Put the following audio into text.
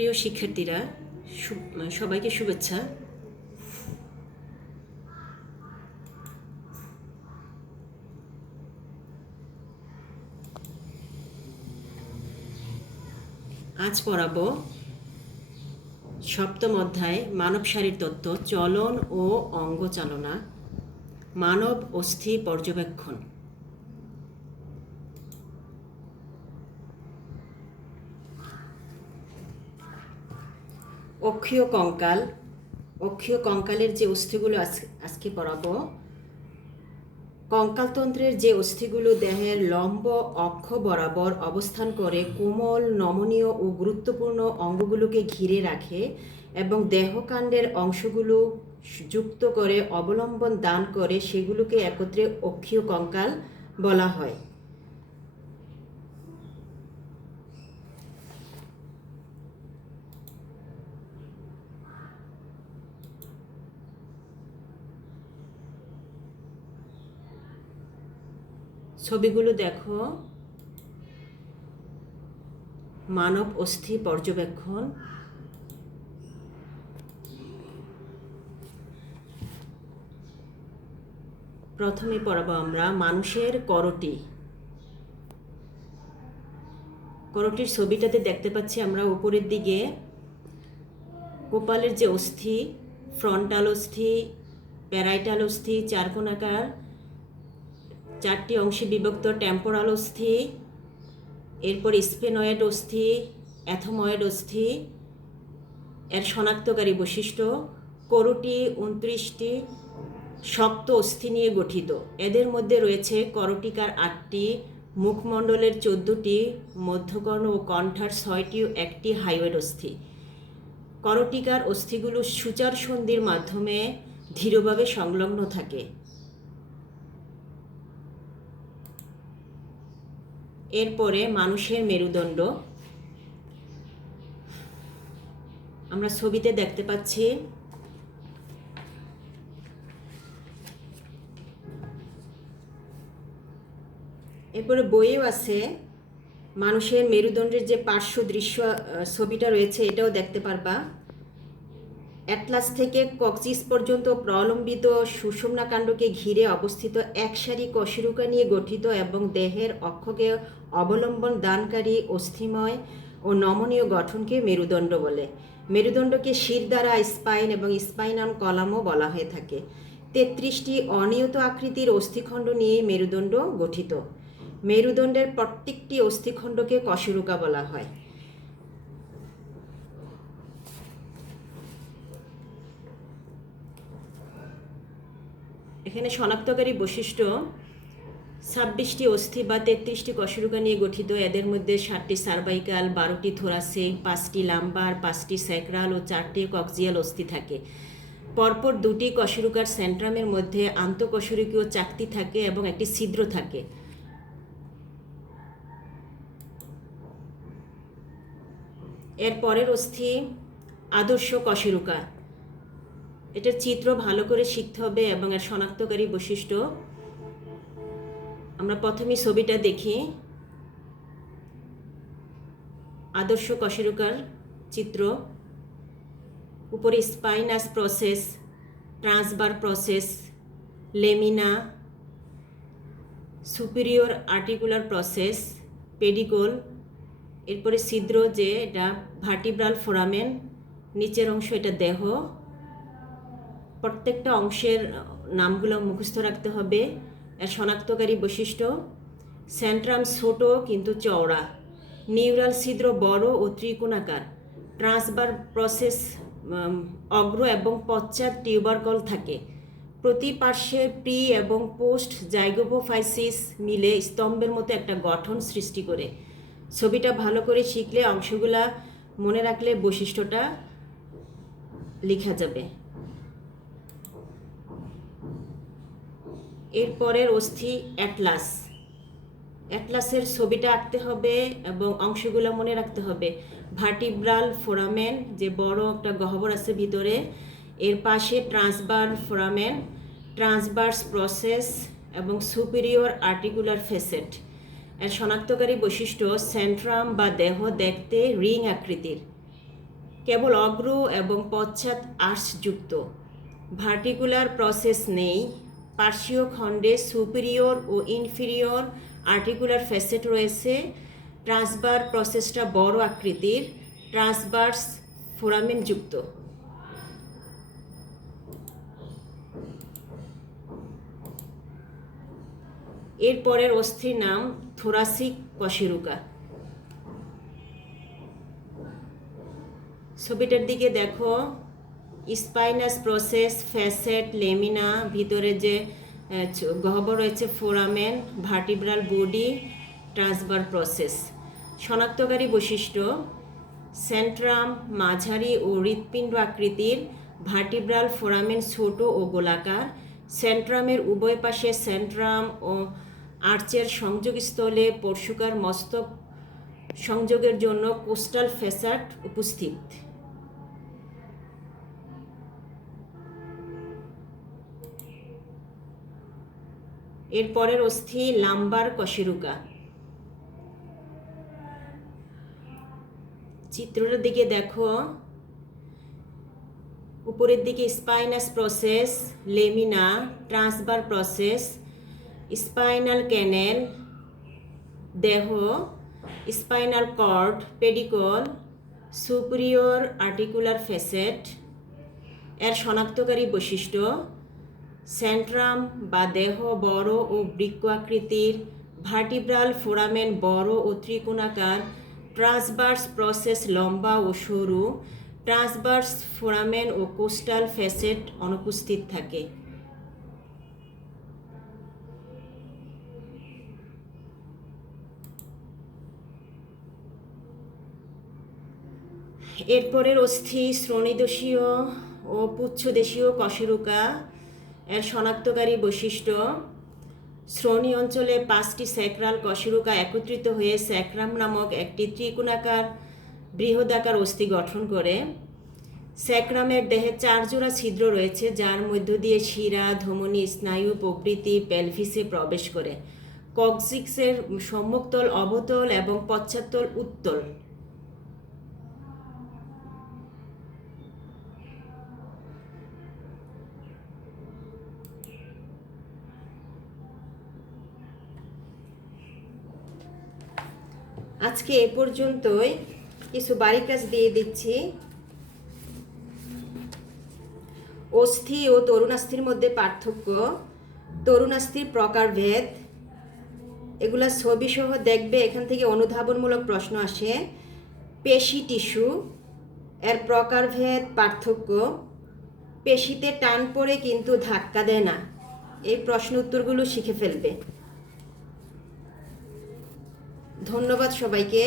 প্রিয় শিক্ষার্থীরা, সবাইকে শুভেচ্ছা। আজ পড়াবো সপ্তম অধ্যায় মানব শারীর তত্ত্ব, চলন ও অঙ্গ চালনা, মানব অস্থি পর্যবেক্ষণ। অক্ষীয় কঙ্কালের যে অস্থিগুলো আজকে পড়াবো, কঙ্কালতন্ত্রের যে অস্থিগুলো দেহের লম্ব অক্ষ বরাবর অবস্থান করে কোমল, নমনীয় ও গুরুত্বপূর্ণ অঙ্গগুলোকে ঘিরে রাখে এবং দেহকাণ্ডের অংশগুলো যুক্ত করে অবলম্বন দান করে, সেগুলোকে একত্রে অক্ষীয় কঙ্কাল বলা হয়। ছবিগুলো দেখো, মানব অস্থি পর্যবেক্ষণ। প্রথমে পড়াবো আমরা মানুষের করটি। করটির ছবিটাতে দেখতে পাচ্ছি আমরা উপরের দিকে কপালের যে অস্থি, ফ্রন্টাল অস্থি, প্যারাইটাল অস্থি, চারকোণাকার, চারটি অংশে বিভক্ত টেম্পোরাল অস্থি, এরপর স্ফেনয়েড অস্থি, অ্যাথময়েড অস্থি। এর শনাক্তকারী বৈশিষ্ট্য: করটি 29টি শক্ত অস্থি নিয়ে গঠিত। এদের মধ্যে রয়েছে করটিকার 8টি, মুখমণ্ডলের 14টি, মধ্যকর্ণ ও কণ্ঠার 6টি ও 1টি হাইওয়েড অস্থি। করটিকার অস্থিগুলো সূচার সন্ধির মাধ্যমে দৃঢ়ভাবে সংলগ্ন থাকে। এরপরে মানুষের মেরুদণ্ড। আমরা ছবিতে দেখতে পাচ্ছি এরপরে বইয়েও আছে মানুষের মেরুদণ্ডের যে পার্শ্ব দৃশ্য ছবিটা রয়েছে, এটাও দেখতে পারবা। অ্যাটলাস থেকে কক্সিস পর্যন্ত প্রলম্বিত সুষুম্নাকাণ্ডকে ঘিরে অবস্থিত একসারি কশেরুকা নিয়ে গঠিত এবং দেহের অক্ষকে অবলম্বন দানকারী অস্থিময় ও নমনীয় গঠনকে মেরুদণ্ড বলে। মেরুদণ্ডকে শির দ্বারা স্পাইন এবং স্পাইনাম কলামও বলা হয়ে থাকে। 33টি অনিয়ত আকৃতির অস্থিখণ্ড নিয়ে মেরুদণ্ড গঠিত। মেরুদণ্ডের প্রত্যেকটি অস্থিখণ্ডকে কশেরুকা বলা হয়। এখানে শনাক্তকারী বৈশিষ্ট্য: 26টি অস্থি বা 33টি কশেরুকা নিয়ে গঠিত। এদের মধ্যে 7টি সার্ভাইকাল, 12টি থোরাসিক, 5টি লাম্বার, 5টি স্যাক্রাল ও 4টি কক্সিয়াল অস্থি থাকে। পরপর 2টি কশেরুকার সেন্ট্রামের মধ্যে আন্তঃকশেরুকীয় চাকতি থাকে এবং একটি ছিদ্র থাকে। এর পরের অস্থি আদর্শ কশেরুকা। এটার চিত্র ভালো করে শিখতে হবে এবং এর শনাক্তকারী বৈশিষ্ট্য: আমরা প্রথমে ছবিটা দেখি। আদর্শ কশেরুকার চিত্র। উপরে spinous process, transverse process, lamina, superior articular process, pedicle. এরপরে ছিদ্র, যে এটা ভার্টিব্রাল ফোরামেন, নিচের অংশ এটা দেহ। প্রত্যেকটা অংশের নামগুলো মুখস্থ রাখতে হবে। এর শনাক্তকারী বৈশিষ্ট্য: সেন্ট্রাম ছোট কিন্তু চওড়া, নিউরাল ছিদ্র বড় ও ত্রিকোণাকার, ট্রান্সবার প্রসেস অগ্র এবং পশ্চাৎ টিউবারকল থাকে। প্রতি পার্শ্বে প্রি এবং পোস্ট জাইগোপোফাইসিস মিলে স্তম্ভের মতো একটা গঠন সৃষ্টি করে। ছবিটা ভালো করে শিখলে, অংশগুলা মনে রাখলে বৈশিষ্ট্যটা লেখা যাবে। এরপরের অস্থি অ্যাটলাস। অ্যাটলাসের ছবিটা আঁকতে হবে এবং অংশগুলো মনে রাখতে হবে। ভার্টিব্রাল ফোরামেন, যে বড় একটা গহ্বর আছে ভিতরে, এর পাশে ট্রান্সবার ফোরামেন, ট্রান্সভার্স প্রসেস এবং সুপিরিয়র আর্টিকুলার ফেসেট। এর শনাক্তকারী বৈশিষ্ট্য: সেন্ট্রাম বা দেহ দেখতে রিং আকৃতির। কেবল অগ্র এবং পশ্চাৎ আর্চযুক্ত। ভার্টিকুলার প্রসেস নেই। পার্শ্বীয় খণ্ডে সুপিরিয়র ও ইনফিরিয়র আর্টিকুলার ফ্যাসেট রয়েছে। ট্রান্সবার প্রসেসটা বড় আকৃতির, ট্রান্সভার্স ফোরামেন যুক্ত। এর পরের অস্থির নাম থোরাসিক কশেরুকা। ছবিটার দিকে দেখো, স্পাইনাস প্রসেস, ফ্যাসেট, লেমিনা, ভিতরে যে গহ্বর রয়েছে ফোরামেন, ভার্টিব্রাল বডি, ট্রান্সভার প্রসেস। শনাক্তকারী বৈশিষ্ট্য: সেন্ট্রাম মাঝারি ও হৃৎপিণ্ড আকৃতির, ভার্টিব্রাল ফোরামেন ছোট ও গোলাকার। সেন্ট্রামের উভয় পাশে সেন্ট্রাম ও আর্চের সংযোগস্থলে পরশুকার মস্তক সংযোগের জন্য কোস্টাল ফ্যাসাট উপস্থিত। এর পরের অস্থি লাম্বার কশেরুকা। চিত্রটার দিকে দেখো, উপরের দিকে spinous process, lamina, transverse process, spinal canal, দেহ, spinal cord, pedicle, superior articular facet. এর শনাক্তকারী বৈশিষ্ট্য: সেন্ট্রাম বা দেহ বড় ও বৃক্ক আকৃতির, ভার্টিব্রাল ফোরামেন বড় ও ত্রিকোণাকার, ট্রান্সভার্স প্রসেস লম্বা ও সরু, ট্রান্সভার্স ফোরামেন ও কোস্টাল ফ্যাসেট অনুপস্থিত থাকে। এরপরের অস্থি শ্রোণীদেশীয় ও পুচ্ছদেশীয় কশেরুকা। এর শনাক্তকারী বৈশিষ্ট্য: শ্রোণী অঞ্চলে 5টি স্যাক্রাল কশেরুকা একত্রিত হয়ে স্যাক্রাম নামক একটি ত্রিকোণাকার বৃহদাকার অস্থি গঠন করে। স্যাক্রামের দেহে 4 জোড়া ছিদ্র রয়েছে, যার মধ্য দিয়ে শিরা, ধমনী, স্নায়ু প্রভৃতি পেলভিসে প্রবেশ করে। কক্সিক্সের সম্মুখতল অবতল এবং পশ্চাৎতল উত্তল। আজকে এ পর্যন্তই। কিছু বাড়ি কাজ দিয়ে দিচ্ছি। অস্থি ও তরুণাস্থির মধ্যে পার্থক্য, তরুণাস্থির প্রকারভেদ, এগুলা ছবি সহ দেখবে, এখান থেকে অনুধাবনমূলক প্রশ্ন আসে। পেশি টিস্যু, এর প্রকারভেদ, পার্থক্য, পেশিতে টান পড়ে কিন্তু ধাক্কা দেয় না, এই প্রশ্ন উত্তরগুলো শিখে ফেলবে। ধন্যবাদ সবাইকে।